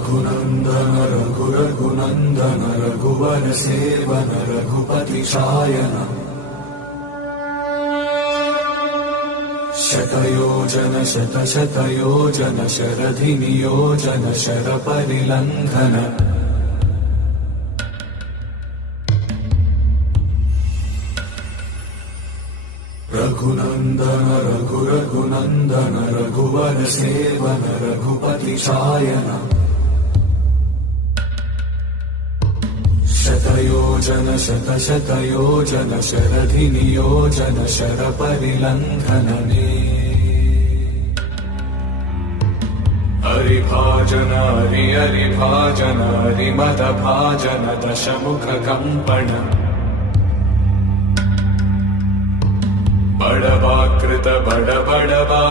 रघुनंदन रघुनंदन रघुवर seven Raghupati Shayan शतयोजन शतशतयोजन शरधि नियोजन शरपरिलंघन रघुनंदन रघुनंदन रघुवर seven Raghupati Shayan शतयोजन शतशतयोजन शरधि नियोजन शरपरिलंघनने हरिभाजन हरिभाजन हरिमदभाजन दशमुख कंपन बड़वाकृत बड़ बड़वा